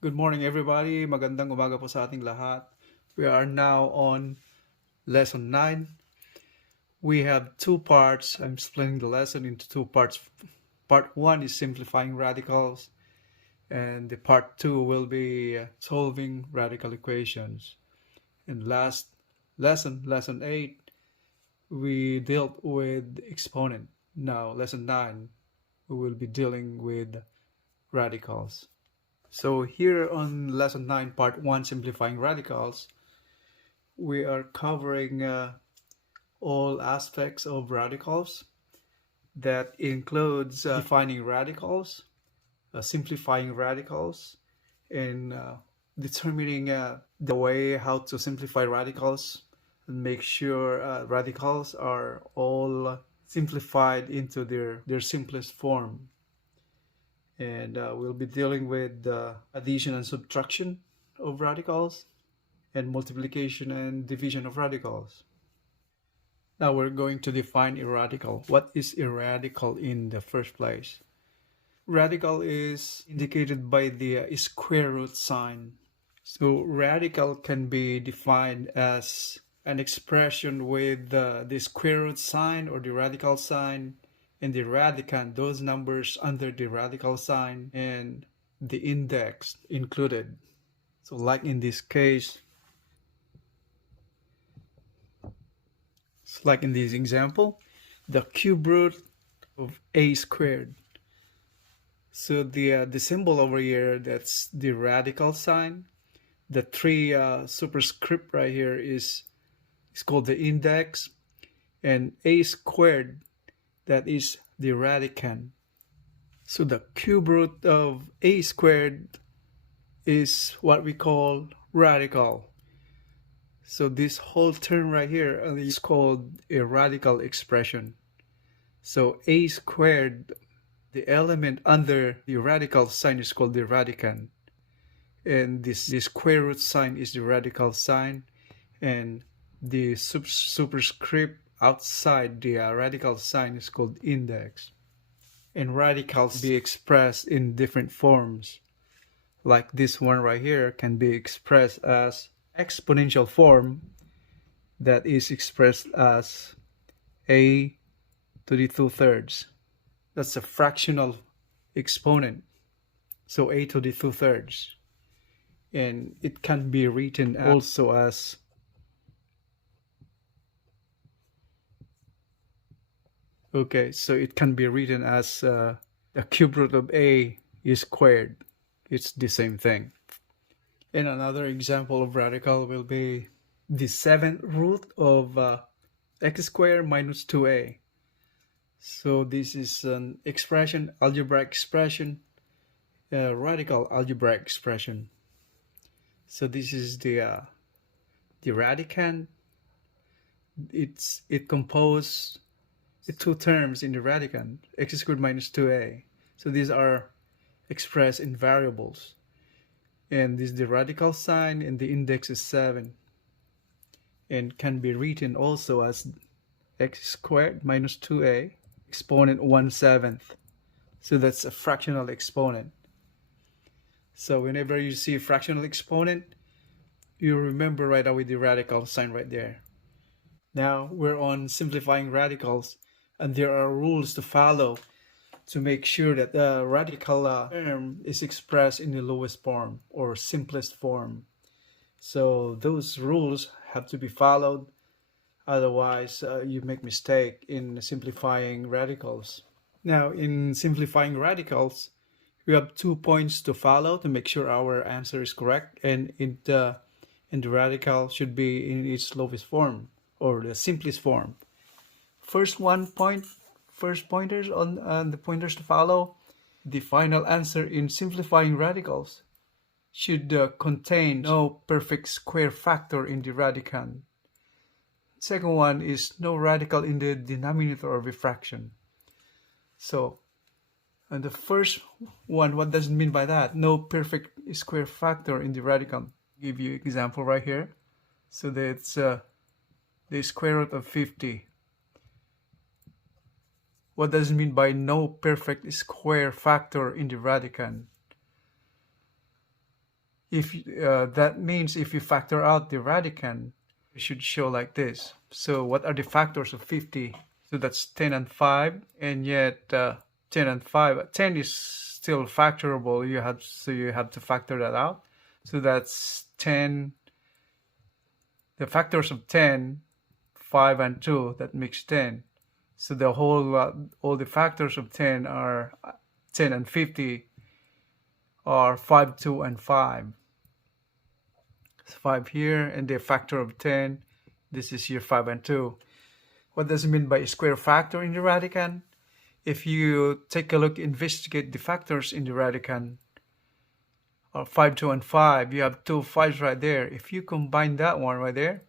Good morning everybody. Magandang umaga po sa ating lahat. We are now on lesson 9. We have two parts. I'm splitting the lesson into two parts. Part 1 is simplifying radicals, and the part 2 will be solving radical equations. And last lesson 8, we dealt with exponent. Now, lesson 9, we will be dealing with radicals. So here on lesson 9, part 1, simplifying radicals, we are covering all aspects of radicals. That includes defining radicals, simplifying radicals, and determining the way how to simplify radicals and make sure radicals are all simplified into their simplest form. And we'll be dealing with addition and subtraction of radicals and multiplication and division of radicals. Now we're going to define a radical. What is a radical in the first place? Radical is indicated by the square root sign. So radical can be defined as an expression with the square root sign or the radical sign and the radicand, those numbers under the radical sign, and the index included. So like in this case, like in this example, the cube root of a squared. So the symbol over here, that's the radical sign. The three superscript right here is called the index, and a squared, that is the radicand. So the cube root of a squared is what we call radical. So this whole term right here is called a radical expression. So a squared, the element under the radical sign is called the radicand. And this square root sign is the radical sign. And the superscript outside the radical sign is called index. And radicals be expressed in different forms. Like this one right here can be expressed as exponential form, that is expressed as a to the 2/3. That's a fractional exponent. So a to the 2/3. And it can be written also as so it can be written as the cube root of a is squared. It's the same thing. And another example of radical will be the 7th root of x squared minus 2a. So this is an expression, algebraic expression, radical algebraic expression. So this is the radicand. It composed the two terms in the radicand, x squared minus 2a. So these are expressed in variables. And this is the radical sign, and the index is 7. And can be written also as x squared minus 2a exponent 1/7. So that's a fractional exponent. So whenever you see a fractional exponent, you remember right away the radical sign right there. Now we're on simplifying radicals, and there are rules to follow to make sure that the radical term is expressed in the lowest form or simplest form. So those rules have to be followed, otherwise you make mistake in simplifying radicals. Now in simplifying radicals, we have 2 points to follow to make sure our answer is correct, and the radical should be in its lowest form or the simplest form. First pointers on the pointers to follow. The final answer in simplifying radicals should contain no perfect square factor in the radicand. Second one is no radical in the denominator of a fraction. So, and the first one, what does it mean by that? No perfect square factor in the radicand. I'll give you an example right here. So that's the square root of 50. What does it mean by no perfect square factor in the radicand? If that means if you factor out the radicand, it should show like this. So what are the factors of 50? So that's 10 and 5, and yet 10 and 5. 10 is still factorable. You have to factor that out. So that's 10. The factors of 10, 5 and 2, that makes 10. So the whole all the factors of 10 are 10 and 50 are 5, 2, and 5. It's 5 here, and the factor of 10, this is your 5 and 2. What does it mean by a square factor in the radicand? If you take a look, investigate the factors in the radicand, 5, 2, and 5, you have 2 5s right there. If you combine that one right there,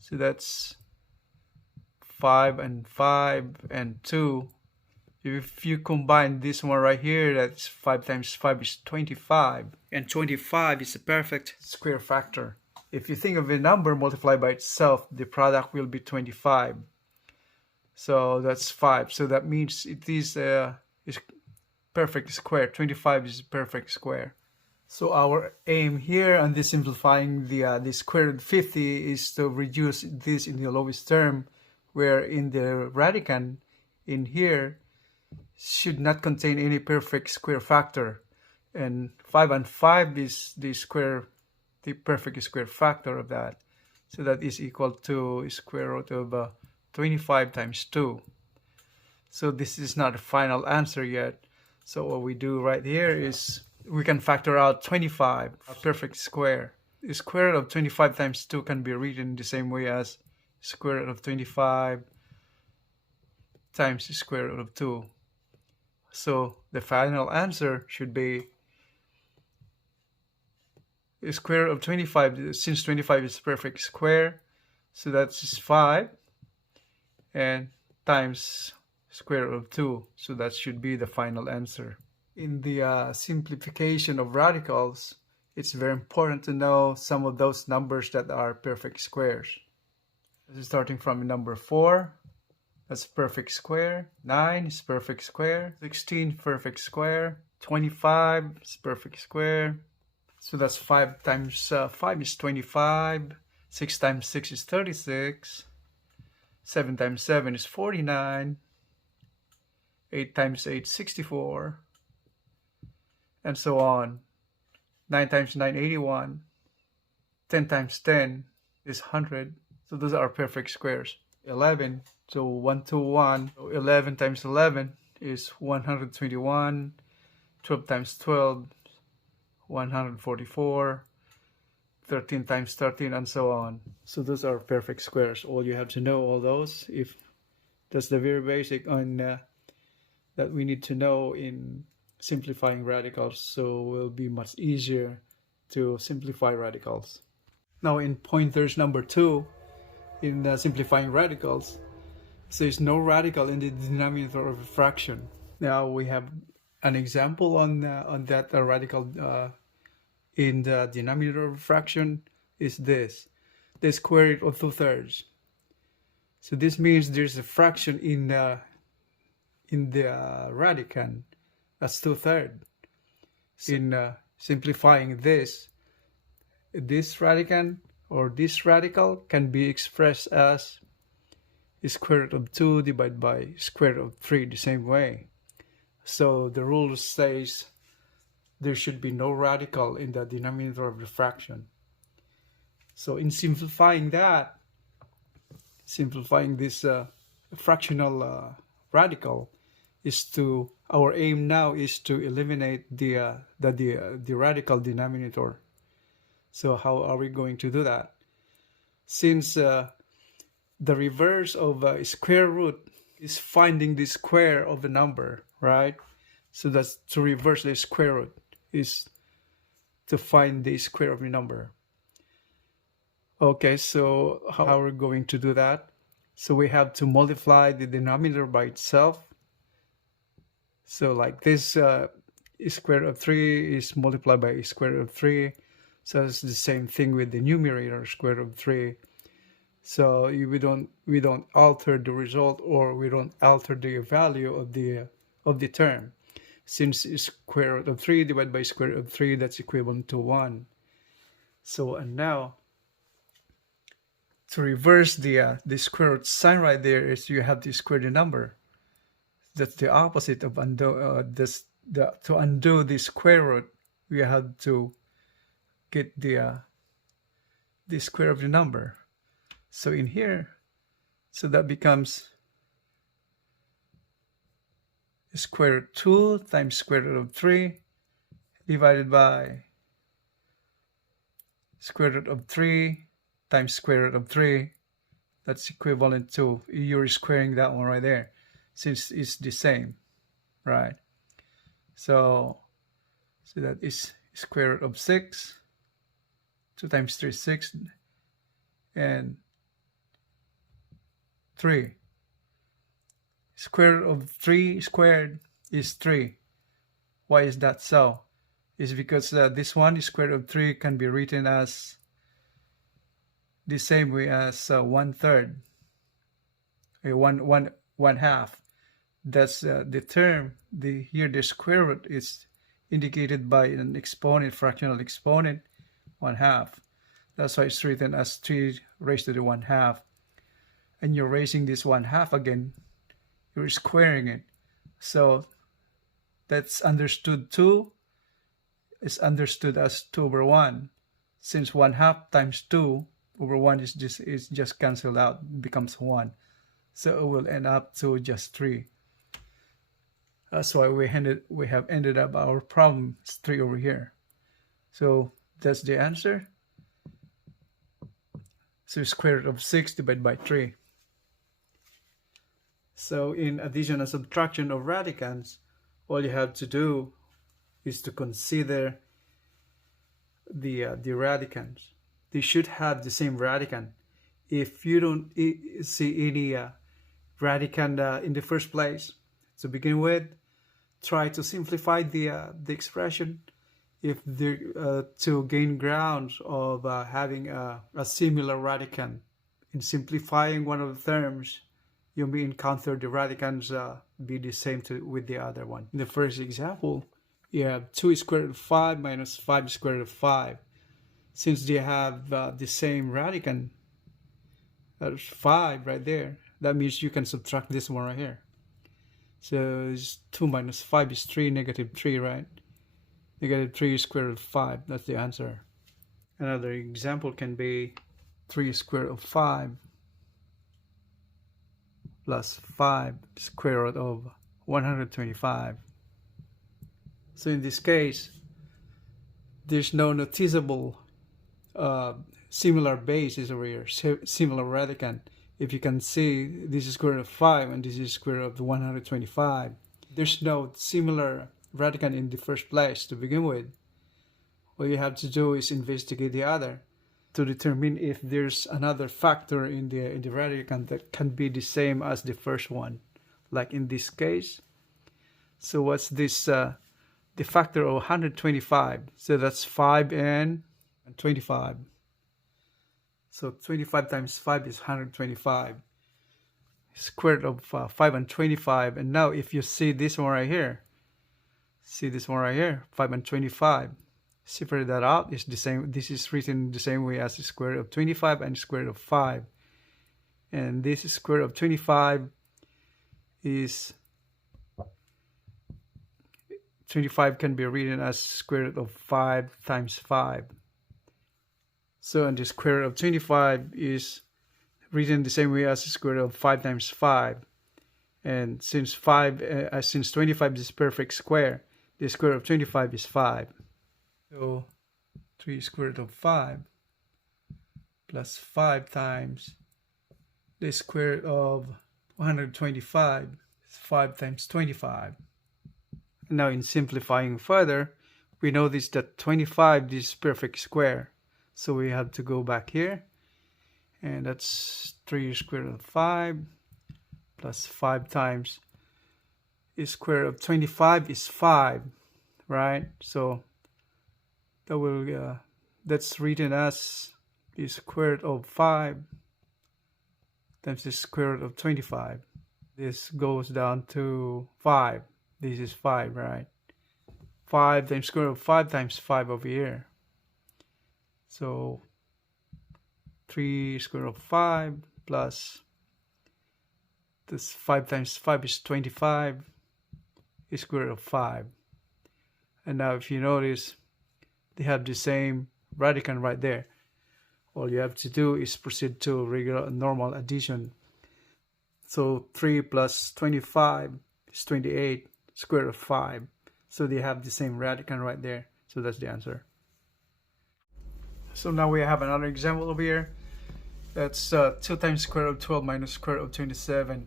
so that's 5 and 2. If you combine this one right here, that's 5 times 5 is 25. And 25 is a perfect square factor. If you think of a number multiplied by itself, the product will be 25. So that's 5. So that means it is perfect square. 25 is perfect square. So our aim here on this simplifying the square root 50 is to reduce this in the lowest term, where in the radicand in here should not contain any perfect square factor, and 5 and 5 is the perfect square factor of that. So that is equal to square root of 25 times 2. So this is not a final answer yet. So what we do right here is we can factor out 25, a perfect square. The square root of 25 times 2 can be written the same way as square root of 25 times the square root of 2. So the final answer should be the square root of 25, since 25 is perfect square, so that's 5, and times square root of 2, so that should be the final answer. In the simplification of radicals, it's very important to know some of those numbers that are perfect squares. This is starting from number 4, that's perfect square. 9 is perfect square. 16 perfect square. 25 is perfect square. So that's 5 times 5 is 25. 6 times 6 is 36. 7 times 7 is 49. 8 times 8 is 64. And so on. 9 times 9 is 81. 10 times 10 is 100. So those are perfect squares. 11. So 121. So 11 times 11 is 121. 12 times 12, 144. 13 times 13, and so on. So those are perfect squares. All you have to know all those. If that's the very basic on that we need to know in simplifying radicals. So it will be much easier to simplify radicals. Now in pointers number 2, in simplifying radicals, so there's no radical in the denominator of a fraction. Now we have an example on that radical in the denominator of a fraction is this, the square root of 2/3. So this means there's a fraction in the radicand, that's 2/3. In simplifying this radicand or this radical can be expressed as square root of 2 divided by square root of 3 the same way. So the rule says there should be no radical in the denominator of the fraction. So in simplifying this fractional radical is to, our aim now is to eliminate the radical denominator. So how are we going to do that? Since the reverse of a square root is finding the square of the number, right? So that's to reverse the square root is to find the square of the number. Okay, so how are we going to do that? So we have to multiply the denominator by itself. So like this square root of 3 is multiplied by square root of 3. So it's the same thing with the numerator, square root of 3. So we don't alter the result, or we don't alter the value of the term. since square root of 3 divided by square root of 3, that's equivalent to 1. So, and now, to reverse the square root sign right there is you have to square the number. That's the opposite of undo. To undo the square root, we have to get the square of the number. So in here, so that becomes square root 2 times square root of 3 divided by square root of 3 times square root of 3. That's equivalent to, you're squaring that one right there, since it's the same, right? So that is square root of 6. 2 times 3 is 6, and 3. Square root of 3 squared is 3. Why is that so? It's because this one, square root of 3, can be written as the same way as 1/3, one half. That's the term. Here the square root is indicated by an exponent, fractional exponent, 1/2. That's why it's written as 3 raised to the 1/2. And you're raising this 1/2 again, you're squaring it. So that's understood 2 is understood as 2 over 1. Since 1/2 times 2 over 1 is just cancelled out, it becomes 1. So it will end up to just 3. That's why we have ended up our problem is 3 over here. So that's the answer. So square root of 6 divided by 3. So in addition and subtraction of radicands, all you have to do is to consider the radicands. They should have the same radicand. If you don't see any radicand in the first place, to begin with, try to simplify the expression. If to gain grounds of having a similar radicand, in simplifying one of the terms, you may encounter the radicands be the same with the other one. In the first example, you have 2 square root of 5 minus 5 square root of 5. Since they have the same radicand, that's 5 right there, that means you can subtract this one right here. So it's 2 minus 5 is 3, negative 3, right? Negative 3 square root of 5, that's the answer. Another example can be 3 square root of 5 plus 5 square root of 125. So in this case, there's no noticeable similar bases over here, similar radicand. If you can see, this is square root of 5 and this is square root of 125. There's no similar radicand in the first place to begin with. All you have to do is investigate the other to determine if there's another factor in the radicand that can be the same as the first one, like in this case. So what's this? The factor of 125. So that's 5 and 25. So 25 times 5 is 125. Square root of 5 and 25. And now if you see this one right here, 5 and 25. Separate that out, it's the same. This is written the same way as the square root of 25 and square root of 5. And this square root of 25 is 25 can be written as square root of 5 times 5. So and the square root of 25 is written the same way as the square root of 5 times 5. And since 25 is perfect square, the square root of 25 is 5. So 3 square root of 5 plus 5 times the square root of 125 is 5 times 25. Now in simplifying further, we notice that 25 is perfect square. So we have to go back here, and that's 3 square root of 5 plus 5 times the square root of 25 is 5, right? So that will that's written as the square root of 5 times the square root of 25. This goes down to 5. This is 5, right? 5 times square root of 5 times 5 over here. So 3 square root of 5 plus this 5 times 5 is 25 is square root of 5. And now if you notice, they have the same radicand right there. All you have to do is proceed to regular normal addition. So 3 plus 25 is 28 square root of 5. So they have the same radicand right there. So that's the answer. So now we have another example over here. That's 2 times square root of 12 minus square root of 27.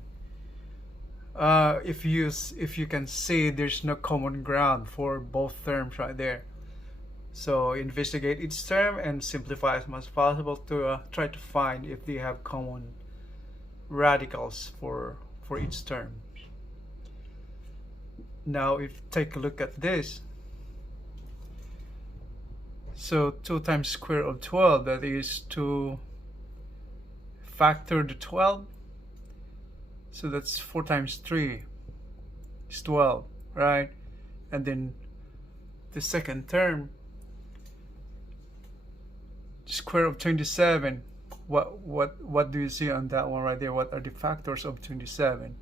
If you can see, there's no common ground for both terms right there. So investigate each term and simplify as much as possible to try to find if they have common radicals for each term. Now if take a look at this, so 2 times square root of 12, that is to factor the 12, so that's 4 times 3 is 12, right? And then the second term, square root of 27, what do you see on that one right there? What are the factors of 27?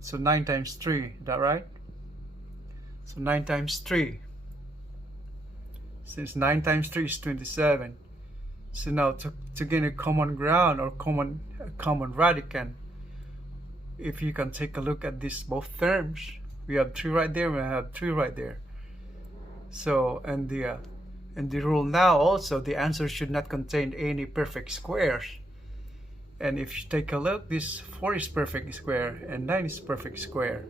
So 9 times 3, is that right? So 9 times 3, since 9 times 3 is 27. So now to gain a common ground or common radicand, if you can take a look at these both terms, we have 3 right there, we have 3 right there. So and the rule now also, the answer should not contain any perfect squares. And if you take a look, this 4 is perfect square and 9 is perfect square.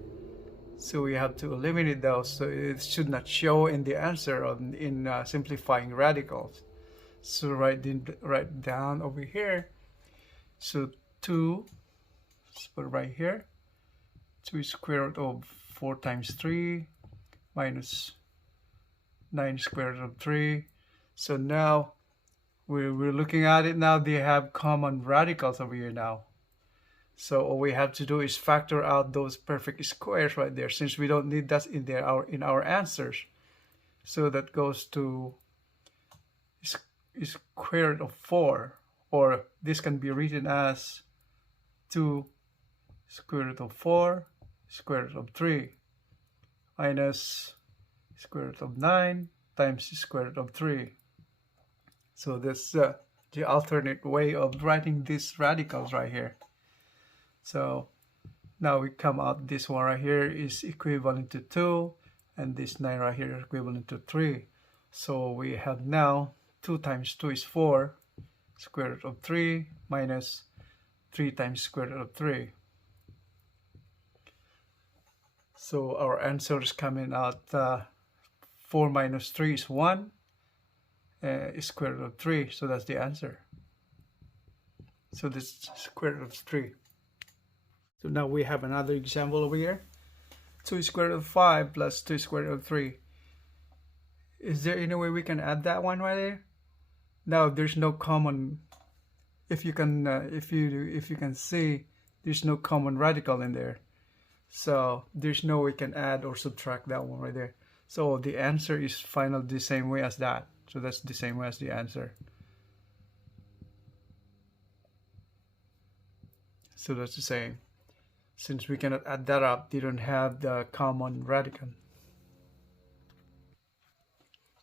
So we have to eliminate those, so it should not show in the answer in simplifying radicals. So write down over here. So 2, let's put it right here. 2 is square root of 4 times 3 minus 9 square root of 3. So now we're looking at it now. They have common radicals over here now. So all we have to do is factor out those perfect squares right there, since we don't need that in our answers. So that goes to square root of 4, or this can be written as 2 square root of 4 square root of 3 minus square root of 9 times square root of 3. So that's the alternate way of writing these radicals right here. So now we come out, this one right here is equivalent to 2, and this 9 right here is equivalent to 3. So we have now 2 times 2 is 4 square root of 3 minus 3 times square root of 3. So our answer is coming out 4 minus 3 is 1, is square root of 3. So that's the answer. So this is square root of 3. So now we have another example over here. 2 square root of 5 plus 2 square root of 3. Is there any way we can add that one right there? Now there's no common, if you can see, there's no common radical in there. So there's no way we can add or subtract that one right there. So the answer is final the same way as that. So that's the same way as the answer. So that's the same. Since we cannot add that up, they don't have the common radicand.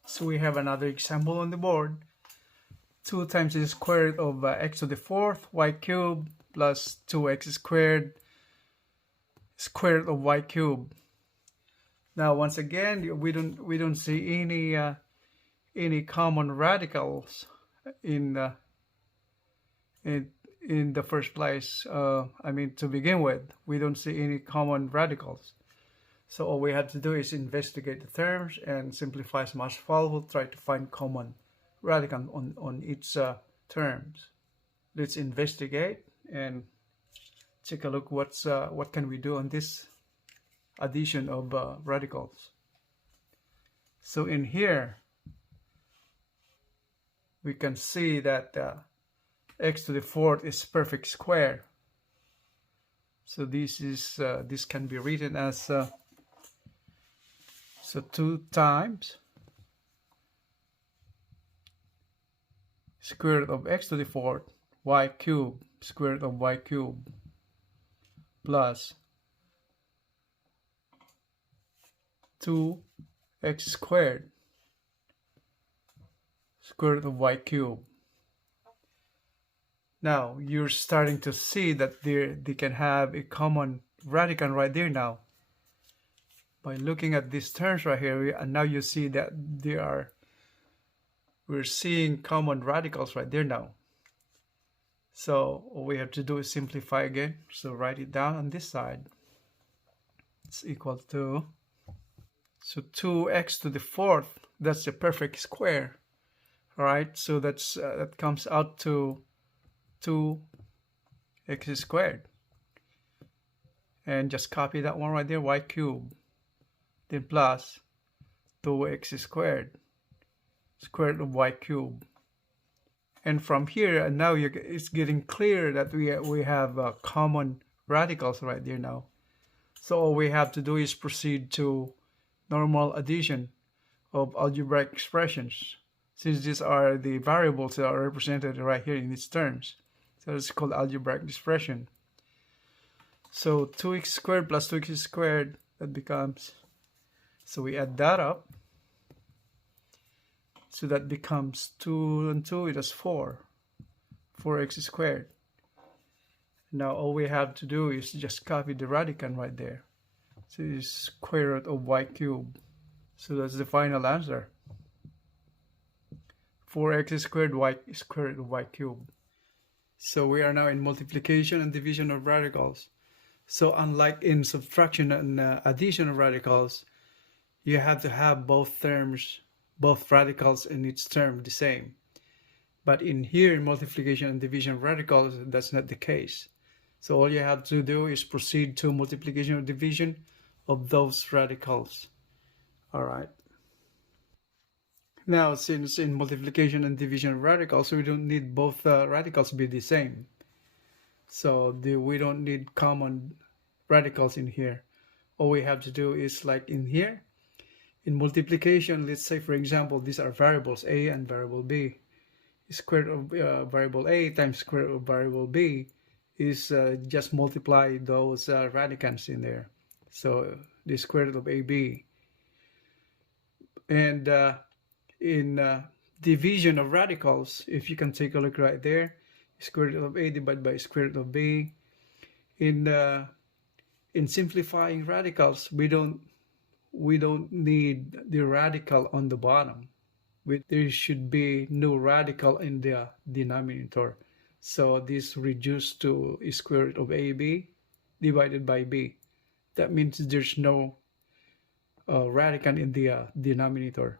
So we have another example on the board. 2 times the square root of x to the 4th y cubed plus 2x squared square root of y cubed. Now once again, we don't see any common radicals in the first place. I mean, to begin with, we don't see any common radicals. So all we have to do is investigate the terms and simplify as much as possible, try to find common radical on each terms. Let's investigate and take a look what can we do on this addition of radicals. So in here we can see that x to the 4th is perfect square. So this can be written as so So 2 times square root of x to the 4th y cubed square root of y cubed plus 2x squared square root of y cubed. Now you're starting to see that they can have a common radical right there now. By looking at these terms right here, and now you see that we're seeing common radicals right there now. So all we have to do is simplify again. So write it down on this side. It's equal to, so 2x to the 4th, that's a perfect square. All right, so that comes out to 2x squared. And just copy that one right there, y cubed. Then plus 2x squared square root of y cubed. And from here, and now it's getting clear that we have common radicals right there now. So all we have to do is proceed to normal addition of algebraic expressions, since these are the variables that are represented right here in these terms. So it's called algebraic expression. So 2x squared plus 2x squared, that becomes, so we add that up. So that becomes 2 and 2, it is 4x squared. Now all we have to do is just copy the radicand right there. So it's square root of y cubed. So that's the final answer. 4x squared y square root of y cubed. So we are now in multiplication and division of radicals. So unlike in subtraction and addition of radicals, you have to have both terms, both radicals in each term the same. But in here, in multiplication and division of radicals, that's not the case. So all you have to do is proceed to multiplication or division of those radicals. All right. Now, since in multiplication and division of radicals, we don't need both radicals to be the same. So we don't need common radicals in here. All we have to do is, like in here, in multiplication, let's say, for example, these are variables a and variable b. Square root of variable a times square root of variable b is just multiply those radicands in there. So the square root of ab. And in division of radicals, if you can take a look right there, square root of a divided by square root of b. In simplifying radicals, we don't need the radical on the bottom. There should be no radical in the denominator. So this reduced to square root of ab divided by b. That means there's no radical in the denominator.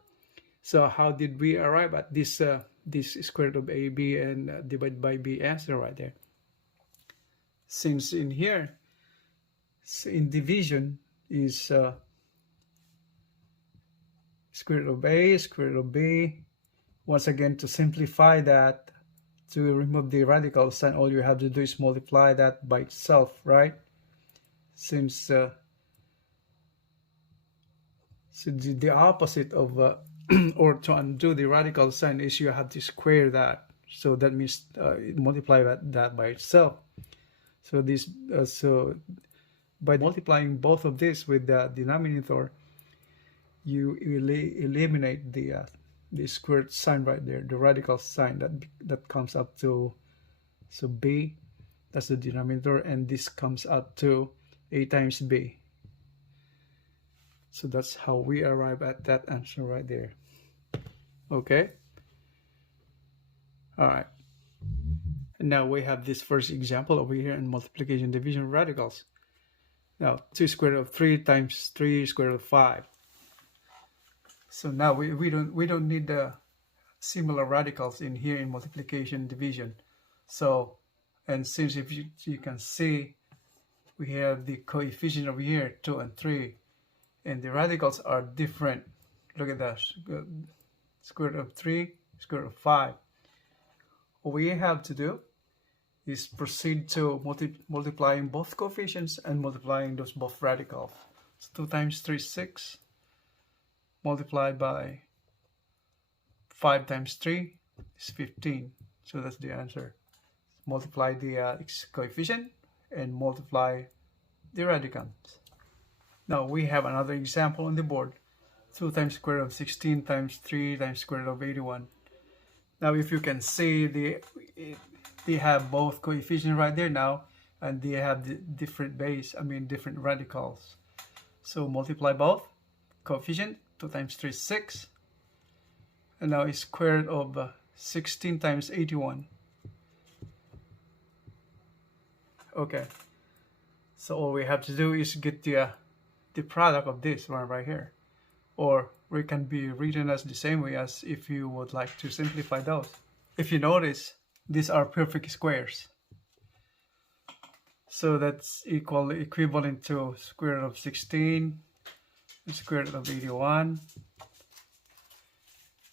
So how did we arrive at this square root of ab and divided by b answer right there? Since in here, in division is square root of a, square root of b. Once again, to simplify that, to remove the radical sign, all you have to do is multiply that by itself, right? Since so the opposite of or to undo the radical sign is you have to square that. So that means multiply that by itself. So this so by multiplying both of this with the denominator, you eliminate the squared sign right there, the radical sign that comes up to, so b, that's the denominator, and this comes up to a times b. So that's how we arrive at that answer right there. Okay. All right. And now we have this first example over here in multiplication division of radicals. Now 2 square root of 3 times 3 square root of 5. So now we don't need the similar radicals in here in multiplication division. So, and since if you can see, we have the coefficient over here 2 and 3, and the radicals are different. Look at that, square root of 3, square root of 5. All we have to do is proceed to multiplying both coefficients and multiplying those both radicals. So 2 times 3 is 6. multiplied by 5 times 3 is 15. So that's the answer. Multiply the coefficient and multiply the radicand. Now we have another example on the board. 2 times square root of 16 times 3 times square root of 81. Now if you can see, they have both coefficients right there now, and they have the different different radicals. So multiply both coefficient. 2 times 3 is 6, and now it's square root of 16 times 81. Okay, so all we have to do is get the product of this one right here, or it can be written as the same way as if you would like to simplify those. If you notice, these are perfect squares, so that's equivalent to square root of 16 and square root of 81.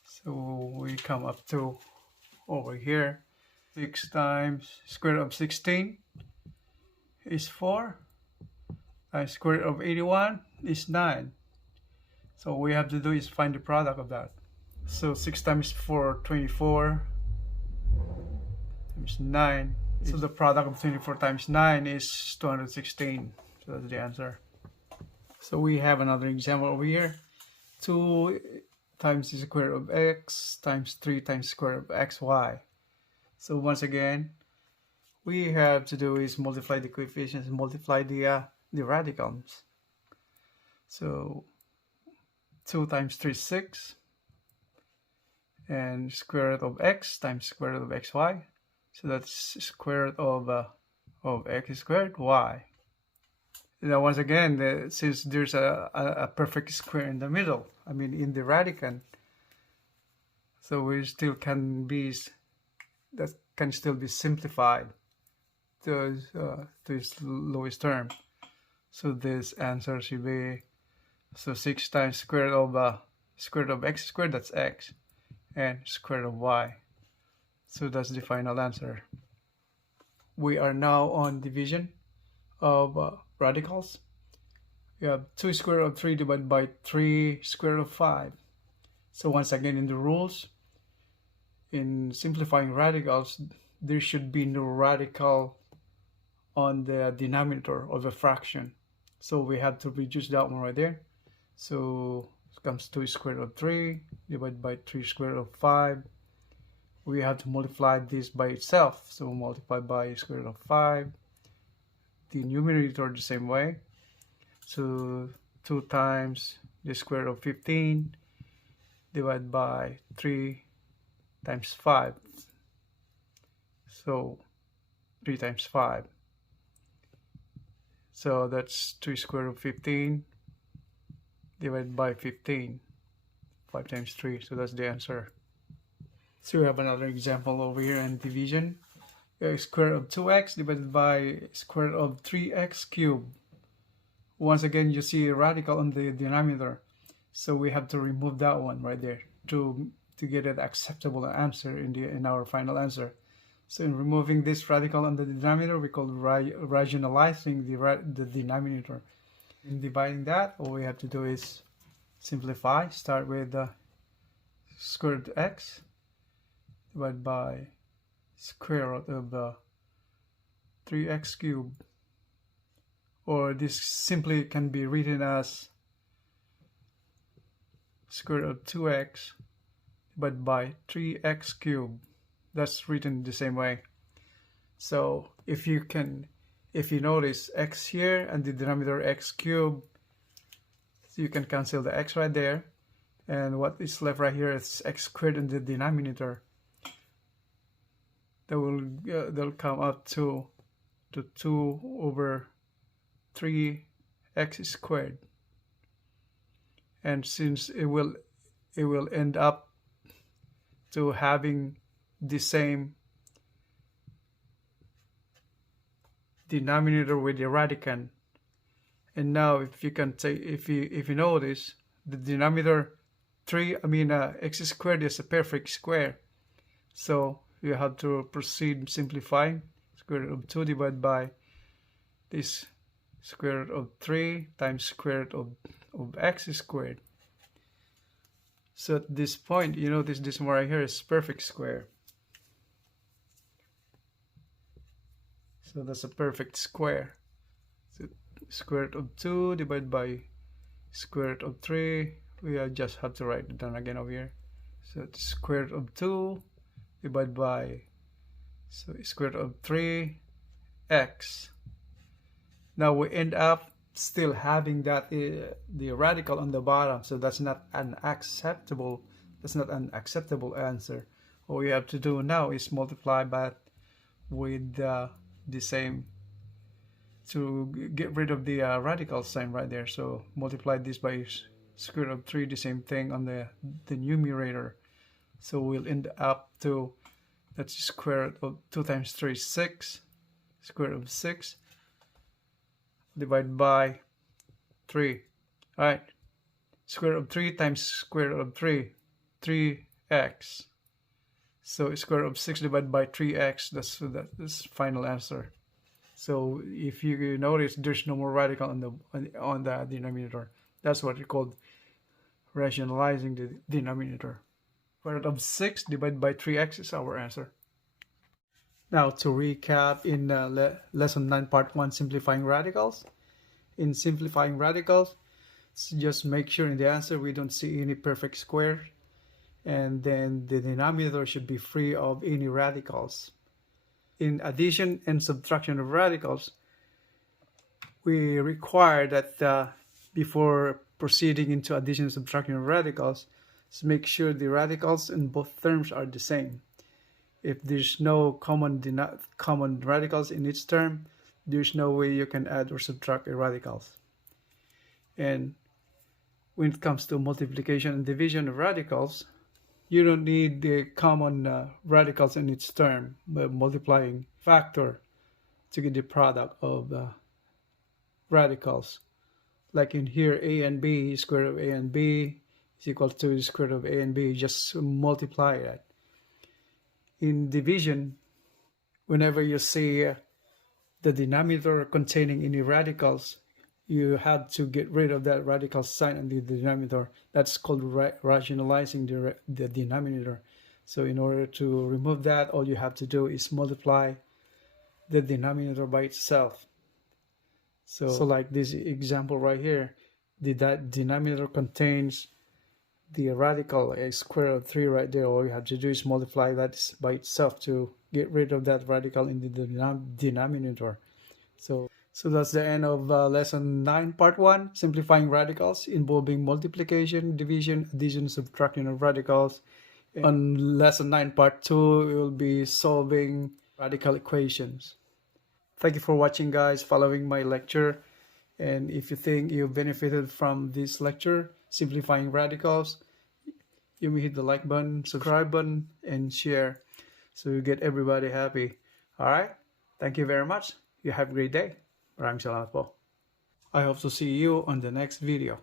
So we come up to over here, 6 times square root of 16 is 4, and square root of 81 is 9. So all we have to do is find the product of that. So 6 times 4, 24, times 9. So the product of 24 times 9 is 216. So that's the answer. So we have another example over here. 2 times the square root of x times 3 times square root of xy. So once again, we have to do is multiply the coefficients and multiply the radicals. So 2 times 3 is 6, and square root of x times square root of xy. So that's square root of x squared y. Now once again, since there's a perfect square in the middle, in the radicand, so we still can be, that can still be simplified to its lowest term. So this answer should be, so 6 times square root of x squared, that's x, and square root of y. So that's the final answer. We are now on division of radicals. We have 2 square root of 3 divided by 3 square root of 5. So once again, in the rules, in simplifying radicals, there should be no radical on the denominator of a fraction. So we have to reduce that one right there. So it comes 2 square root of 3 divided by 3 square root of 5. We have to multiply this by itself. So multiply by square root of 5. The numerator the same way. So 2 times the square root of 15 divided by 3 times 5. So 3 times 5. So that's 3 square root of 15 divided by 15. 5 times 3. So that's the answer. So we have another example over here in division. Square root of 2x divided by square root of 3x cubed. Once again, you see a radical on the denominator, so we have to remove that one right there to get an acceptable answer in our final answer. So in removing this radical on the denominator, we call rationalizing the denominator. In dividing that, all we have to do is simplify. Start with square root of x divided by square root of 3x cubed, or this simply can be written as square root of 2x divided by 3x cubed. That's written the same way. So if you notice x here and the denominator x cubed, so you can cancel the x right there, and what is left right here is x squared in the denominator. They'll come up to 2 over 3x squared, and since it will end up to having the same denominator with the radicand. And now if you notice, the denominator x squared is a perfect square, so you have to proceed simplifying. Square root of 2 divided by this square root of 3 times square root of x squared. So at this point, you notice this one right here is perfect square. So that's a perfect square. So square root of 2 divided by square root of 3. We just have to write it down again over here. So it's square root of 2 divided by square root of 3x. Now we end up still having that the radical on the bottom, so that's not an acceptable answer. All we have to do now is multiply that with the same to get rid of the radical sign right there. So multiply this by square root of 3, the same thing on the numerator. So we'll end up to, that's square root of 2 times 3 is 6, square root of 6 divided by 3. Alright, square root of 3 times square root of 3, 3x. So square root of 6 divided by 3x, that's final answer. So if you notice, there's no more radical on the denominator. That's what we call rationalizing the denominator. Square root of 6 divided by 3x is our answer. Now to recap in lesson 9 part 1, simplifying radicals. In simplifying radicals, just make sure in the answer we don't see any perfect square, and then the denominator should be free of any radicals. In addition and subtraction of radicals, we require that before proceeding into addition and subtraction of radicals, make sure the radicals in both terms are the same. If there's no common radicals in each term, there's no way you can add or subtract the radicals. And when it comes to multiplication and division of radicals, you don't need the common radicals in each term, but multiplying factor to get the product of radicals. Like in here, a and b, square root of a and b is equal to the square root of a and b. Just multiply that. In division, whenever you see the denominator containing any radicals, you have to get rid of that radical sign in the denominator. That's called rationalizing the denominator. So in order to remove that, all you have to do is multiply the denominator by itself. So like this example right here, that denominator contains the radical square root of 3 right there. All you have to do is multiply that by itself to get rid of that radical in the denominator. So that's the end of lesson 9 part 1, simplifying radicals, involving multiplication, division, addition, subtraction of radicals. On lesson 9 part 2, we will be solving radical equations. Thank you for watching, guys, following my lecture. And if you think you benefited from this lecture, simplifying radicals, you may hit the like button, subscribe button, and share so you get everybody happy. Alright, thank you very much. You have a great day. Maraming salamat po. I hope to see you on the next video.